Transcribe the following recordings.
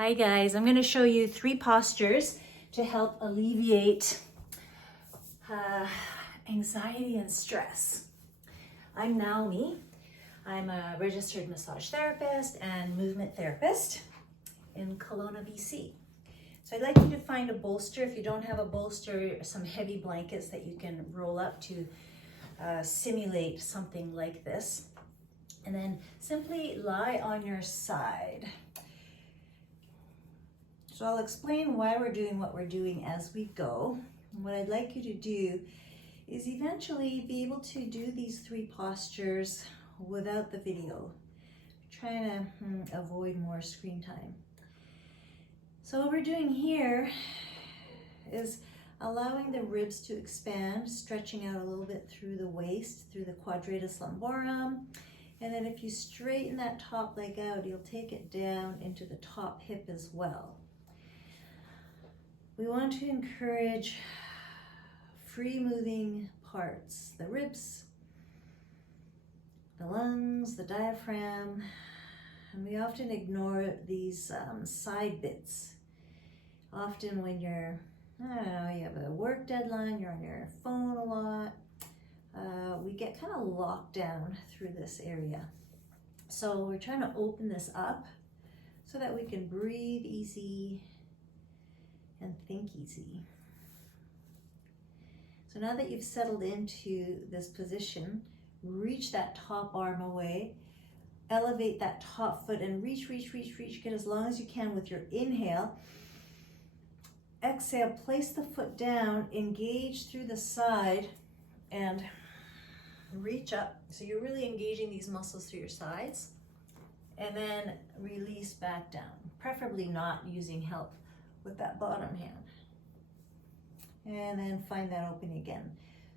Hi guys, I'm going to show you 3 postures to help alleviate anxiety and stress. I'm Naomi. I'm a registered massage therapist and movement therapist in Kelowna, BC. So I'd like you to find a bolster. If you don't have a bolster, some heavy blankets that you can roll up to simulate something like this. And then simply lie on your side. So I'll explain why we're doing what we're doing as we go. And what I'd like you to do is eventually be able to do these 3 postures without the video. Trying to avoid more screen time. So what we're doing here is allowing the ribs to expand, stretching out a little bit through the waist, through the quadratus lumborum. And then if you straighten that top leg out, you'll take it down into the top hip as well. We want to encourage free moving parts, the ribs, the lungs, the diaphragm, and we often ignore these side bits. Often when you're, I don't know, you have a work deadline, you're on your phone a lot, we get kind of locked down through this area. So we're trying to open this up so that we can breathe easy and think easy. So now that you've settled into this position, reach that top arm away, elevate that top foot and reach, get as long as you can with your inhale. Exhale, place the foot down, engage through the side and reach up. So you're really engaging these muscles through your sides and then release back down, preferably not using help with that bottom hand. And then find that opening again.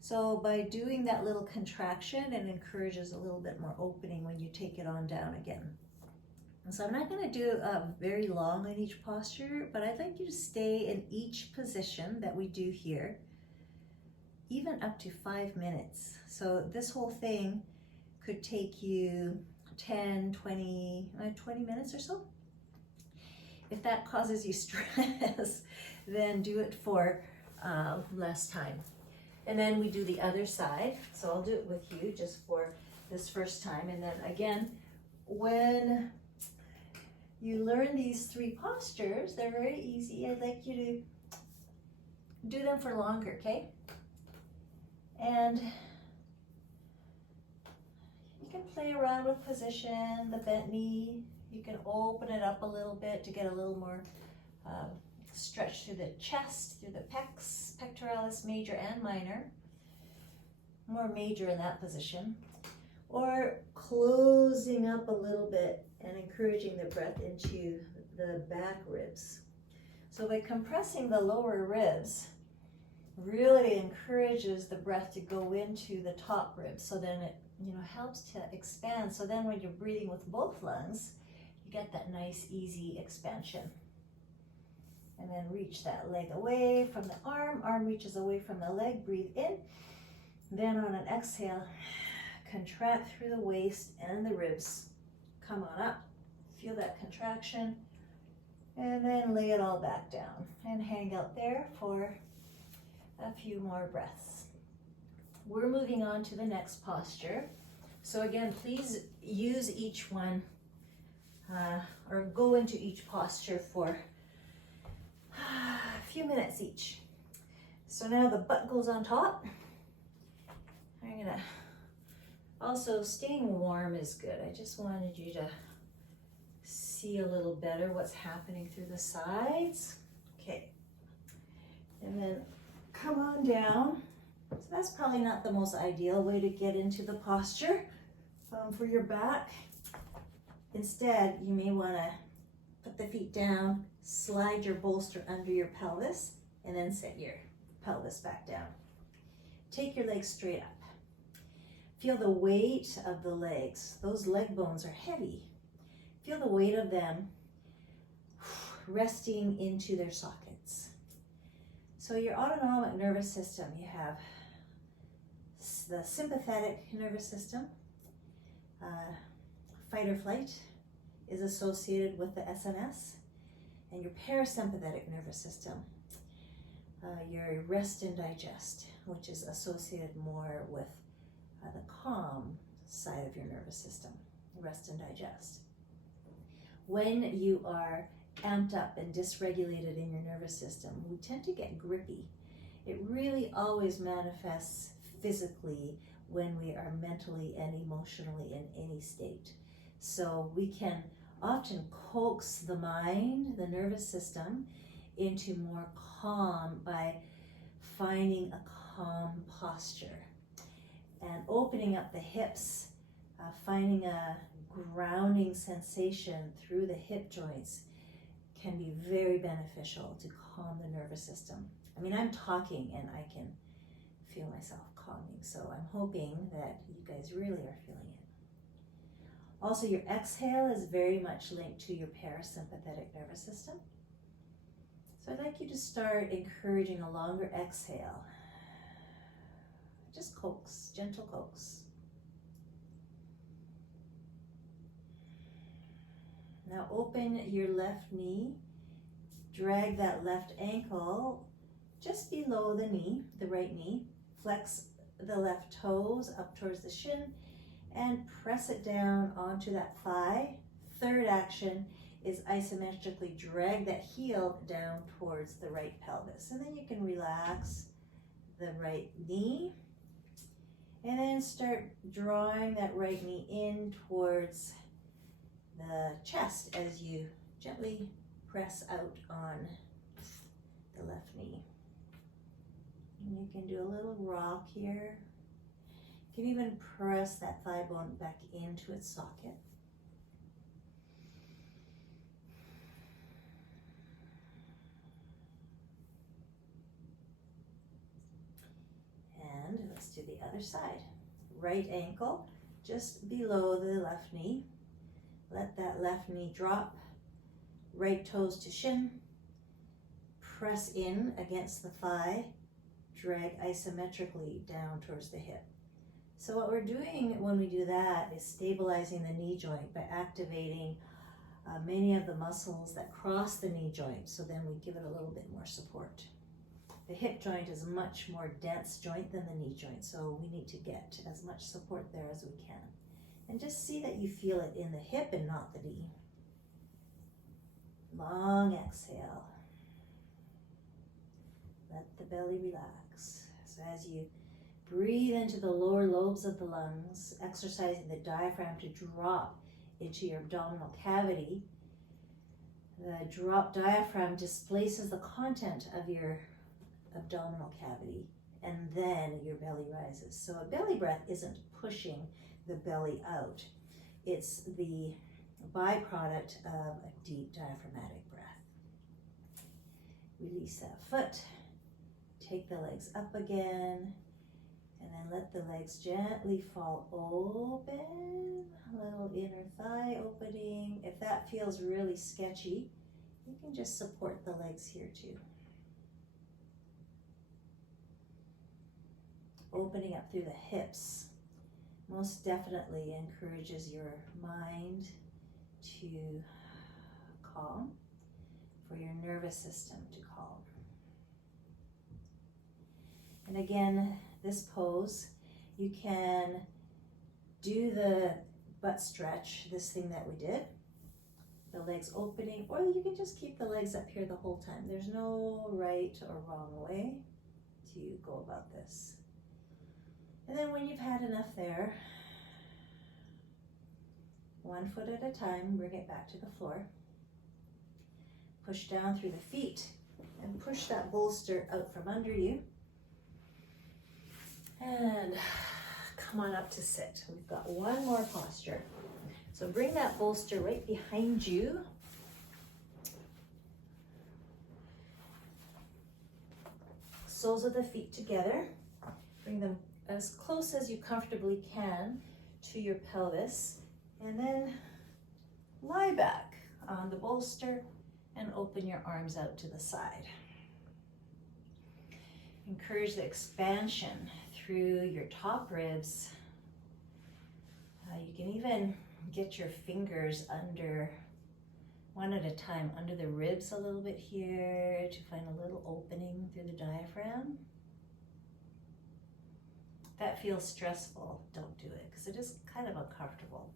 So by doing that little contraction, it encourages a little bit more opening when you take it on down again. And so I'm not going to do very long in each posture, but I'd like you to stay in each position that we do here, even up to 5 minutes. So this whole thing could take you 10, 20 minutes or so. If that causes you stress, then do it for less time. And then we do the other side. So I'll do it with you just for this first time. And then again, when you learn these 3 postures, they're very easy. I'd like you to do them for longer, okay? And you can play around with position, the bent knee. You can open it up a little bit to get a little more stretch through the chest, through the pecs, pectoralis major and minor. More major in that position. Or closing up a little bit and encouraging the breath into the back ribs. So by compressing the lower ribs, really encourages the breath to go into the top ribs. So then it helps to expand. So then when you're breathing with both lungs, you get that nice easy expansion. And then reach that leg away from the arm reaches away from the leg, breathe in. Then on an exhale, contract through the waist and the ribs. Come on up, feel that contraction, and then lay it all back down and hang out there for a few more breaths. We're moving on to the next posture. So again, please use each one or go into each posture for a few minutes each. So now the butt goes on top. I'm gonna also, staying warm is good. I just wanted you to see a little better what's happening through the sides. Okay, and then come on down. So that's probably not the most ideal way to get into the posture for your back. Instead, you may want to put the feet down, slide your bolster under your pelvis, and then set your pelvis back down. Take your legs straight up. Feel the weight of the legs. Those leg bones are heavy. Feel the weight of them resting into their sockets. So your autonomic nervous system, you have the sympathetic nervous system. Fight or flight is associated with the SNS. and your parasympathetic nervous system, your rest and digest, which is associated more with the calm side of your nervous system, rest and digest. When you are amped up and dysregulated in your nervous system, we tend to get grippy. It really always manifests physically when we are mentally and emotionally in any state. So we can often coax the mind, the nervous system, into more calm by finding a calm posture and opening up the hips, finding a grounding sensation through the hip joints can be very beneficial to calm the nervous system. I mean, I'm talking and I can feel myself calming, so I'm hoping that you guys really are feeling it. Also, your exhale is very much linked to your parasympathetic nervous system. So I'd like you to start encouraging a longer exhale. Just coax, gentle coax. Now open your left knee, drag that left ankle just below the knee, the right knee. Flex the left toes up towards the shin and press it down onto that thigh. Third action is isometrically drag that heel down towards the right pelvis. And then you can relax the right knee and then start drawing that right knee in towards the chest as you gently press out on the left knee. And you can do a little rock here. You can even press that thigh bone back into its socket. And let's do the other side. Right ankle just below the left knee. Let that left knee drop. Right toes to shin. Press in against the thigh. Drag isometrically down towards the hip. So what we're doing when we do that is stabilizing the knee joint by activating many of the muscles that cross the knee joint. So then we give it a little bit more support. The hip joint is a much more dense joint than the knee joint, so we need to get as much support there as we can. And just see that you feel it in the hip and not the knee. Long exhale. Let the belly relax. So as you breathe into the lower lobes of the lungs, exercising the diaphragm to drop into your abdominal cavity, the drop diaphragm displaces the content of your abdominal cavity, and then your belly rises. So a belly breath isn't pushing the belly out. It's the byproduct of a deep diaphragmatic breath. Release that foot. Take the legs up again, and then let the legs gently fall open. A little inner thigh opening. If that feels really sketchy, you can just support the legs here too. Opening up through the hips most definitely encourages your mind to calm, for your nervous system to calm. And again, this pose, you can do the butt stretch, this thing that we did, the legs opening, or you can just keep the legs up here the whole time. There's no right or wrong way to go about this. And then when you've had enough there, one foot at a time, bring it back to the floor. Push down through the feet and push that bolster out from under you. And come on up to sit. We've got one more posture. So bring that bolster right behind you. Soles of the feet together. Bring them as close as you comfortably can to your pelvis. And then lie back on the bolster and open your arms out to the side. Encourage the expansion through your top ribs. You can even get your fingers under One at a time, under the ribs a little bit here to find a little opening through the diaphragm. If that feels stressful, don't do it because it is kind of uncomfortable.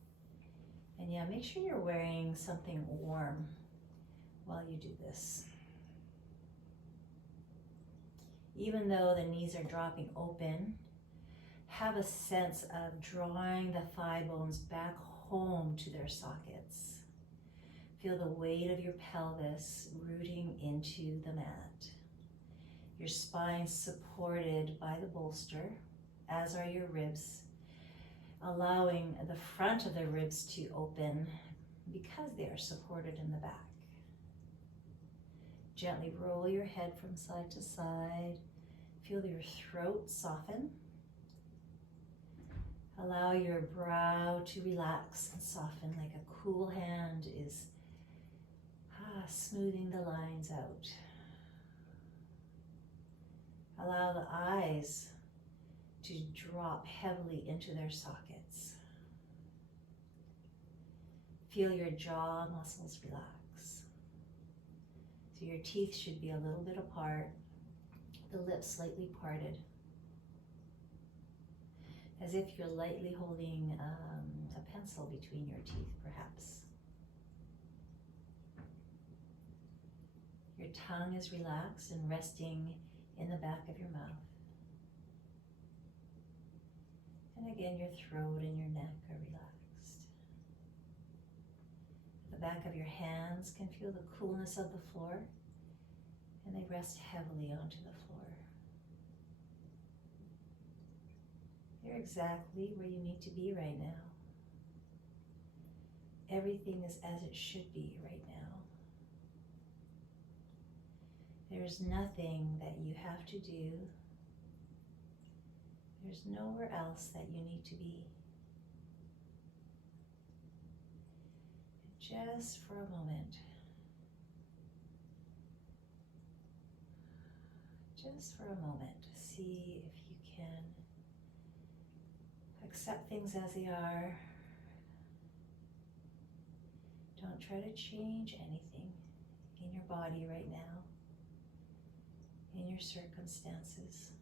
And yeah, make sure you're wearing something warm while you do this. Even though the knees are dropping open, have a sense of drawing the thigh bones back home to their sockets. Feel the weight of your pelvis rooting into the mat. Your spine supported by the bolster, as are your ribs, allowing the front of the ribs to open because they are supported in the back. Gently roll your head from side to side. Feel your throat soften. Allow your brow to relax and soften like a cool hand is smoothing the lines out. Allow the eyes to drop heavily into their sockets. Feel your jaw muscles relax. So your teeth should be a little bit apart, the lips slightly parted, as if you're lightly holding a pencil between your teeth, perhaps. Your tongue is relaxed and resting in the back of your mouth. And again, your throat and your neck are relaxed. The back of your hands can feel the coolness of the floor, and they rest heavily onto the floor. You're exactly where you need to be right now. Everything is as it should be right now. There's nothing that you have to do. There's nowhere else that you need to be. Just for a moment, see if you can accept things as they are. Don't try to change anything in your body right now, in your circumstances.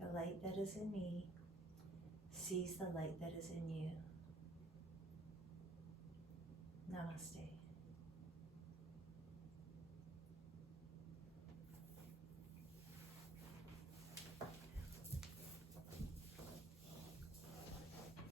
The light that is in me sees the light that is in you. Namaste.